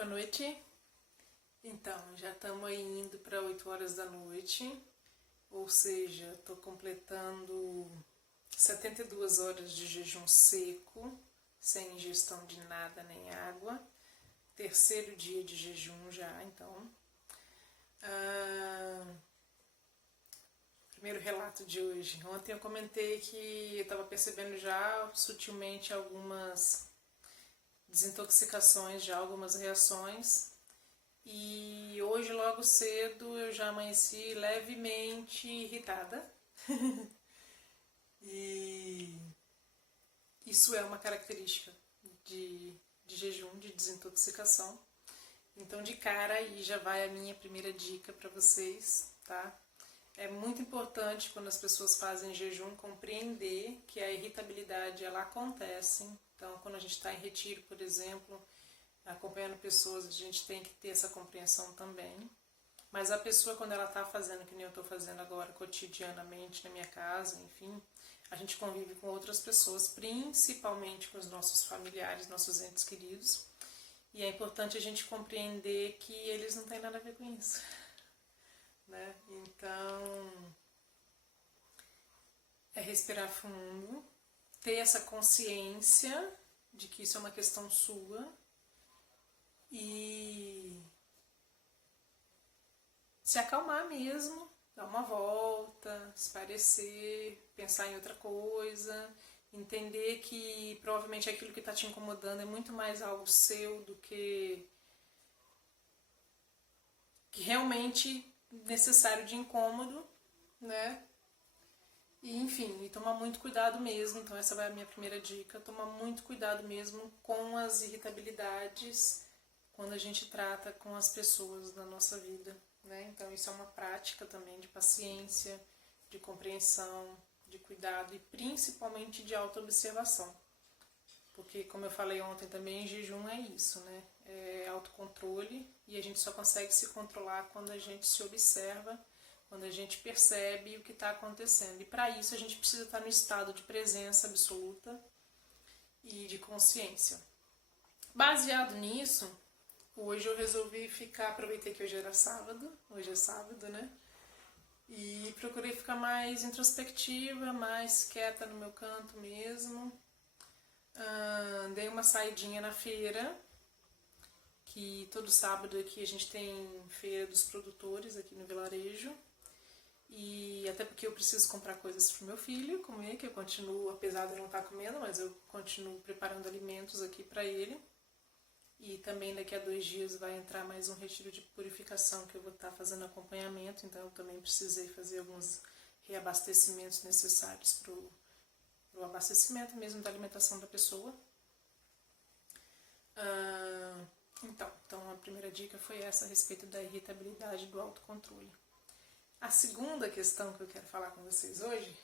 Boa noite. Então, já estamos aí indo para 8 horas da noite, ou seja, estou completando 72 horas de jejum seco, sem ingestão de nada nem água. Terceiro dia de jejum já, então. Primeiro relato de hoje. Ontem eu comentei que eu estava percebendo já sutilmente algumas desintoxicações, já algumas reações. E hoje, logo cedo, eu já amanheci levemente irritada. E isso é uma característica de jejum, de desintoxicação. Então, de cara, aí já vai a minha primeira dica para vocês, tá? É muito importante, quando as pessoas fazem jejum, compreender que a irritabilidade, ela acontece. Então, quando a gente está em retiro, por exemplo, acompanhando pessoas, a gente tem que ter essa compreensão também. Mas a pessoa, quando ela está fazendo, que nem eu estou fazendo agora, cotidianamente, na minha casa, enfim, a gente convive com outras pessoas, principalmente com os nossos familiares, nossos entes queridos. E é importante a gente compreender que eles não têm nada a ver com isso, né? Então, é respirar fundo, ter essa consciência de que isso é uma questão sua e se acalmar mesmo, dar uma volta, espairecer, pensar em outra coisa, entender que provavelmente aquilo que está te incomodando é muito mais algo seu do que realmente necessário de incômodo, né? E enfim, e tomar muito cuidado mesmo. Então essa vai a minha primeira dica, tomar muito cuidado mesmo com as irritabilidades quando a gente trata com as pessoas da nossa vida, né? Então isso é uma prática também de paciência, de compreensão, de cuidado e principalmente de autoobservação. Porque, como eu falei ontem também, jejum é isso, né? É autocontrole, e a gente só consegue se controlar quando a gente se observa, quando a gente percebe o que está acontecendo. E para isso a gente precisa estar no estado de presença absoluta e de consciência. Baseado nisso, hoje eu resolvi aproveitei que hoje é sábado, né? E procurei ficar mais introspectiva, mais quieta no meu canto mesmo. Dei uma saidinha na feira, que todo sábado aqui a gente tem feira dos produtores aqui no vilarejo. E até porque eu preciso comprar coisas pro meu filho comer, que eu continuo, apesar de eu não estar comendo, mas eu continuo preparando alimentos aqui para ele. E também daqui a 2 dias vai entrar mais um retiro de purificação que eu vou estar fazendo acompanhamento, então eu também precisei fazer alguns reabastecimentos necessários para o abastecimento mesmo da alimentação da pessoa. Então a primeira dica foi essa a respeito da irritabilidade, do autocontrole. A segunda questão que eu quero falar com vocês hoje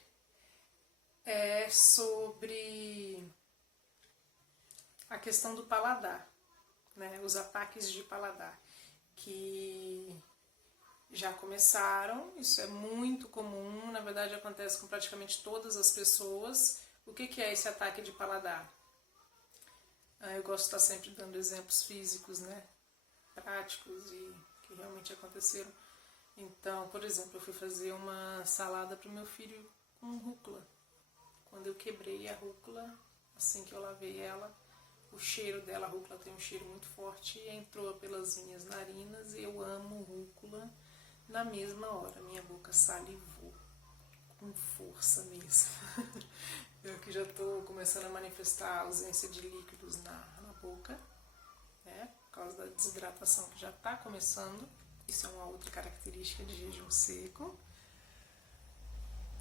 é sobre a questão do paladar, né? Os ataques de paladar, que já começaram, isso é muito comum, na verdade acontece com praticamente todas as pessoas. O que é esse ataque de paladar? Eu gosto de estar sempre dando exemplos físicos, né? Práticos e que realmente aconteceram. Então, por exemplo, eu fui fazer uma salada para o meu filho com rúcula. Quando eu quebrei a rúcula, assim que eu lavei ela, o cheiro dela, a rúcula tem um cheiro muito forte, e entrou pelas minhas narinas. E eu amo rúcula. Na mesma hora, minha boca salivou com força mesmo. Eu que já estou começando a manifestar a ausência de líquidos na boca, né, por causa da desidratação que já está começando. Isso é uma outra característica de jejum seco.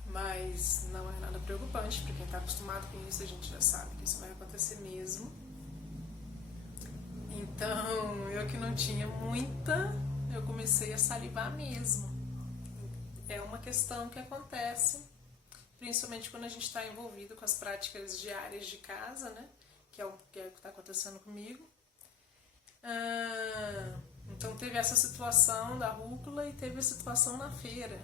Mas não é nada preocupante, para quem está acostumado com isso, a gente já sabe que isso vai acontecer mesmo. Então, eu que não tinha muita, eu comecei a salivar mesmo. É uma questão que acontece, principalmente quando a gente está envolvido com as práticas diárias de casa, né? Que é o que está acontecendo comigo. Então teve essa situação da rúcula e teve a situação na feira.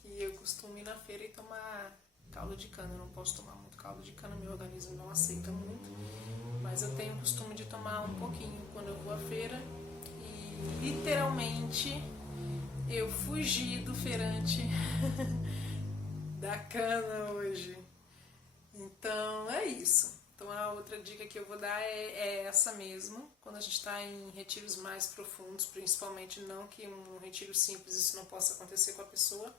Que eu costumo ir na feira e tomar caldo de cana. Eu não posso tomar muito caldo de cana, meu organismo não aceita muito. Mas eu tenho o costume de tomar um pouquinho quando eu vou à feira e literalmente eu fugi do feirante da cana hoje. Então é isso. Então a outra dica que eu vou dar é essa mesmo. Quando a gente está em retiros mais profundos, principalmente, não que um retiro simples isso não possa acontecer com a pessoa,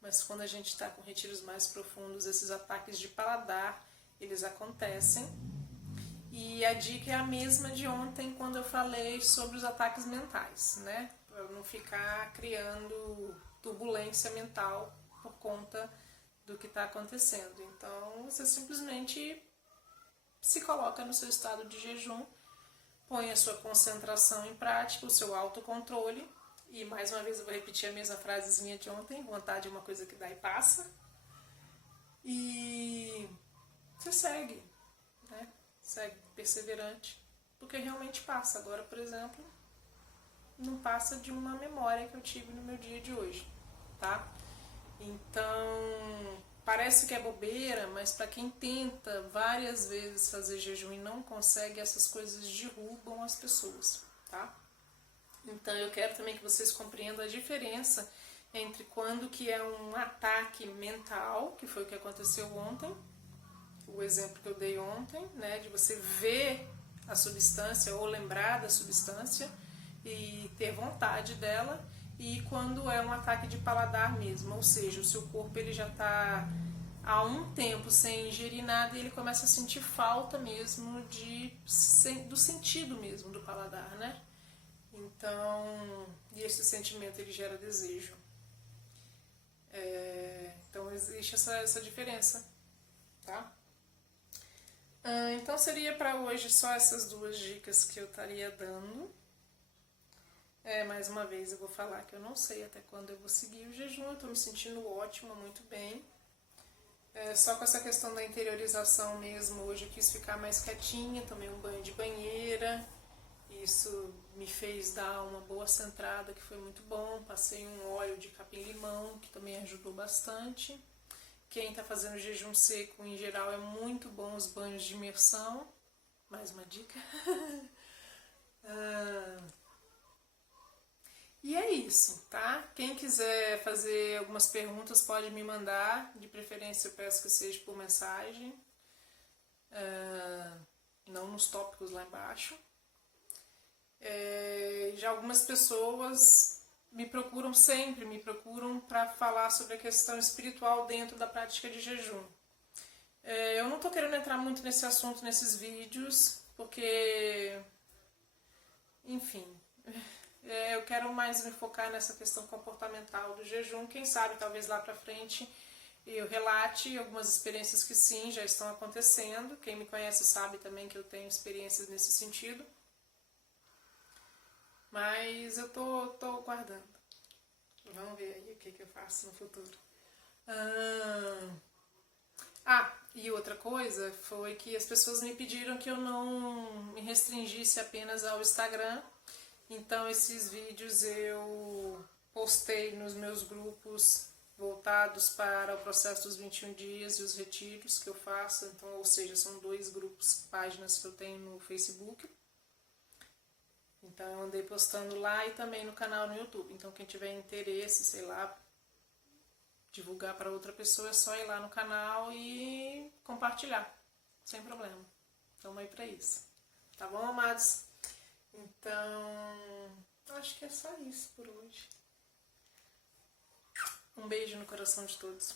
mas quando a gente está com retiros mais profundos, esses ataques de paladar, eles acontecem. E a dica é a mesma de ontem, quando eu falei sobre os ataques mentais, né? Para não ficar criando turbulência mental por conta do que está acontecendo. Então, você simplesmente se coloca no seu estado de jejum, põe a sua concentração em prática, o seu autocontrole, e mais uma vez eu vou repetir a mesma frasezinha de ontem, vontade é uma coisa que dá e passa, e você segue, né? Segue perseverante, porque realmente passa. Agora, por exemplo, não passa de uma memória que eu tive no meu dia de hoje, tá? Então, parece que é bobeira, mas para quem tenta várias vezes fazer jejum e não consegue, essas coisas derrubam as pessoas, tá? Então, eu quero também que vocês compreendam a diferença entre quando que é um ataque mental, que foi o que aconteceu ontem, o exemplo que eu dei ontem, né, de você ver a substância ou lembrar da substância e ter vontade dela, e quando é um ataque de paladar mesmo, ou seja, o seu corpo ele já está há um tempo sem ingerir nada e ele começa a sentir falta mesmo do sentido mesmo do paladar, né? Então, e esse sentimento ele gera desejo. Então existe essa diferença, tá? Então seria para hoje só essas duas dicas que eu estaria dando. Mais uma vez eu vou falar que eu não sei até quando eu vou seguir o jejum, eu estou me sentindo ótima, muito bem. Só com essa questão da interiorização mesmo, hoje eu quis ficar mais quietinha, tomei um banho de banheira, isso me fez dar uma boa centrada, que foi muito bom, passei um óleo de capim-limão, que também ajudou bastante. Quem está fazendo jejum seco, em geral, é muito bom os banhos de imersão. Mais uma dica. E é isso, tá? Quem quiser fazer algumas perguntas pode me mandar. De preferência, eu peço que seja por mensagem. Não nos tópicos lá embaixo. Já algumas pessoas me procuram para falar sobre a questão espiritual dentro da prática de jejum. Eu não estou querendo entrar muito nesse assunto nesses vídeos, porque, enfim, eu quero mais me focar nessa questão comportamental do jejum. Quem sabe, talvez lá para frente, eu relate algumas experiências que sim, já estão acontecendo. Quem me conhece sabe também que eu tenho experiências nesse sentido. Mas eu tô guardando. Vamos ver aí o que eu faço no futuro. E outra coisa foi que as pessoas me pediram que eu não me restringisse apenas ao Instagram. Então esses vídeos eu postei nos meus grupos voltados para o processo dos 21 dias e os retiros que eu faço. Então, ou seja, são 2 grupos, páginas que eu tenho no Facebook. Então eu andei postando lá e também no canal no YouTube. Então quem tiver interesse, sei lá, divulgar para outra pessoa, é só ir lá no canal e compartilhar, sem problema. Estamos aí para isso. Tá bom, amados? Então, acho que é só isso por hoje. Um beijo no coração de todos.